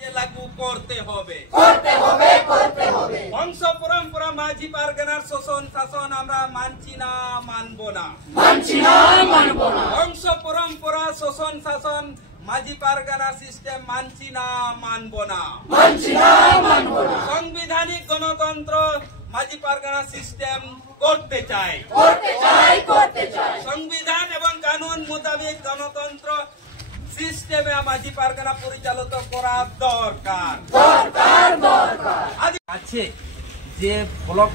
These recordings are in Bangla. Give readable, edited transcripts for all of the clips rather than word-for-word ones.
लागू करते वंश परम्परा माझी पारगनार शोषण शासन আমরা মানছি না মানব না वंश परम्परा शोषण शासन माझी पारगनार सिस्टेम মানছি না মানব না সাংবিধানিক গণতন্ত্র माझी पारगनार सिस्टेम করতে চাই সংবিধান এবং কানুন মোতাবেক গণতন্ত্র সিস্টেমে माझी पारगना পরিচালিত করা দরকার আছে যে ব্লক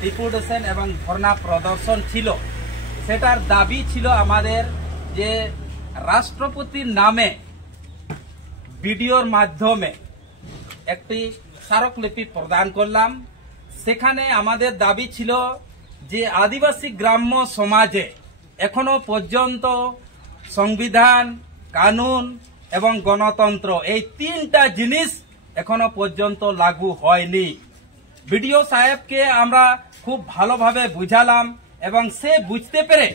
ডেপুটেশন এবং ধর্ণা প্রদর্শন ছিল সেটার দাবি ছিল আমাদের যে রাষ্ট্রপতির নামে ভিডিওর মাধ্যমে একটি স্মারকলিপি প্রদান করলাম। সেখানে আমাদের দাবি ছিল যে আদিবাসী গ্রাম্য সমাজে এখনো পর্যন্ত সংবিধান কানুন এবং গণতন্ত্র এই তিনটা জিনিস এখনো পর্যন্ত লাগু হয়নি। বিডিও সাহেবকে আমরা খুব ভালোভাবে বুঝালাম এবং সে বুঝতে পেরে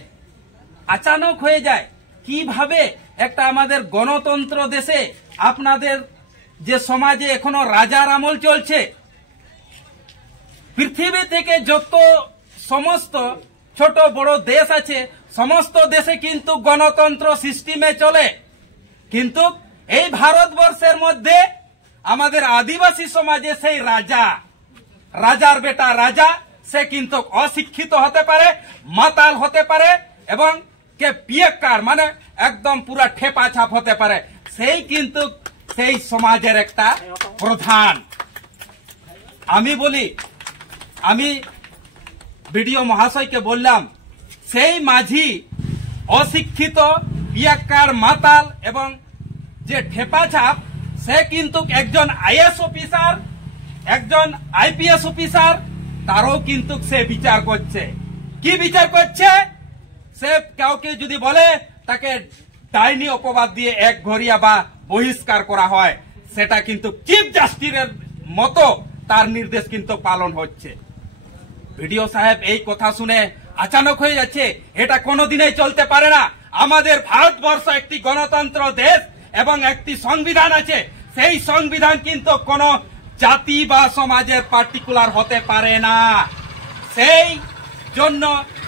আচানক হয়ে যায় কিভাবে একটা আমাদের গণতন্ত্র দেশে আপনাদের যে সমাজে এখনো রাজার আমল চলছে। পৃথিবী থেকে যত সমস্ত ছোট বড় দেশ আছে সমস্ত দেশে কিন্তু গণতন্ত্র সিস্টেমে চলে, কিন্তু এই ভারতবর্ষের মধ্যে আমাদের আদিবাসী সমাজে সেই রাজার বেটা রাজা সে কিন্তু অশিক্ষিত হতে পারে, মাতাল হতে পারে এবং কে পিয়েকার মানে একদম পুরা ঠেপা ছাপ হতে পারে, সেই কিন্তু সেই সমাজের একটা প্রধান। আমি বিডিও মহাশয়কে বললাম সেই মাঝি অশিক্ষিত পিয়াক্কার মাতাল এবং যে ঠেপা ছাপ সে কিন্তু একজন আইএস অফিসার একজন আইপিএস অফিসার তারও কিন্তু সে বিচার করছে। কি বিচার করছে? সে কাউকে যদি বলে তাকে ডাইনি অপবাদ দিয়ে এক ঘরিয়া বা বহিষ্কার করা হয় সেটা কিন্তু চিফ জাস্টিসের মতো তার নির্দেশ কিন্তু পালন হচ্ছে। ভিডিও সাহেব এই কথা শুনে আচানক হয়ে যাচ্ছে এটা কোনোদিনই চলতে পারে না। আমাদের ভারতবর্ষ একটি গণতন্ত্র দেশ এবং একটি সংবিধান আছে, সেই সংবিধান কিন্তু কোন জাতি বা সমাজের পার্টিকুলার হতে পারে না। সেই জন্য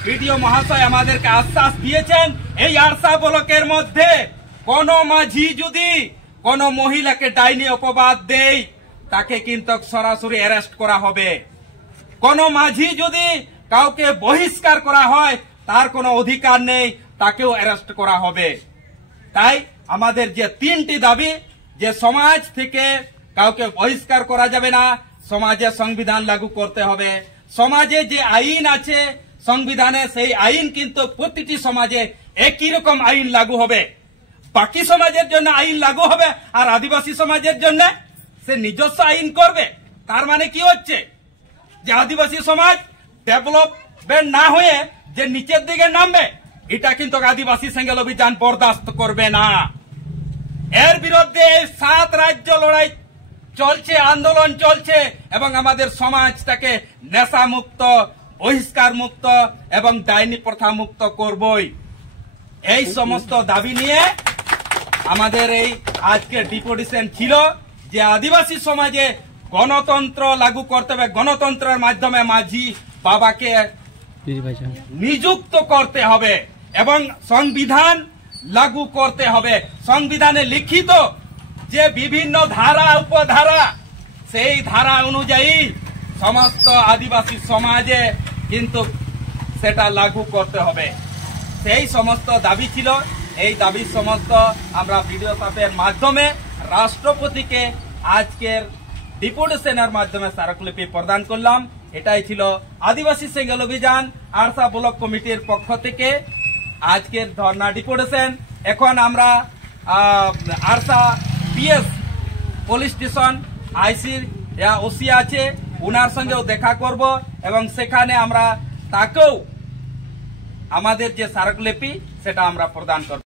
ভিডিও মহাশয় আমাদেরকে আশ্বাস দিয়েছেন এই আরসা ব্লকের মধ্যে কোন মাঝি যদি কোন মহিলাকে ডাইনি অপবাদ দেয় তাকে কিন্তু সরাসরি অ্যারেস্ট করা হবে। কোন মাঝি যদি কাউকে বহিষ্কার করা হয় তার কোনো অধিকার নেই, তাকেও অ্যারেস্ট করা হবে। তাই আমাদের যে তিনটি দাবি যে সমাজ থেকে কাউকে বহিষ্কার করা যাবে না, সমাজে সংবিধান লাগু করতে হবে, সমাজে যে আইন আছে সংবিধানে সেই আইন কিন্তু প্রতিটি সমাজে একই রকম আইন লাগু হবে। বাকি সমাজের জন্য আইন লাগু হবে আর আদিবাসী সমাজের জন্য সে নিজস্ব আইন করবে। তার মানে কি হচ্ছে যে আদিবাসী সমাজ ডেভেলপমেন্ট না হয়ে যে নিচের দিকে নামবে এটা কিন্তু আদিবাসী সেঙ্গেল অভিযান বরদাস্ত করবে না। এর বিরুদ্ধে 7 রাজ্য লড়াই চলছে, আন্দোলন চলছে এবং আমাদের সমাজটাকে নেশা মুক্ত বহিষ্কার মুক্ত এবং ডাইনি প্রথা মুক্ত করবই। এই সমস্ত দাবি নিয়ে আমাদের এই আজকে ডেপুটেশন ছিল যে আদিবাসী সমাজে গণতন্ত্র লাগু করতে হবে, গণতন্ত্রের মাধ্যমে মাঝি বাবাকে নিযুক্ত করতে হবে এবং সংবিধান লাগু করতে হবে। সংবিধানে লিখিত যে বিভিন্ন ধারা উপধারা সেই ধারা অনুযায়ী সমস্ত আদিবাসী সমাজে কিন্তু সেটা লাগু করতে হবে। সেই সমস্ত দাবি ছিল, এই দাবি সমস্ত আমরা ভিডিও সাপের মাধ্যমে রাষ্ট্রপতিকে আজকের ডেপুটেশনের মাধ্যমে স্মারকলিপি প্রদান করলাম। এটাই ছিল আদিবাসী সেঙ্গেল অভিযান আরসা ব্লক কমিটির পক্ষ থেকে আজকের ধর্ণা ডেপুটেশন। এখন আমরা আরসা পিএস পুলিশ স্টেশন আইসির ওসি আছে উনার সঙ্গেও দেখা করব এবং সেখানে আমরা তাকেও আমাদের যে স্মারকলিপি সেটা আমরা প্রদান করব।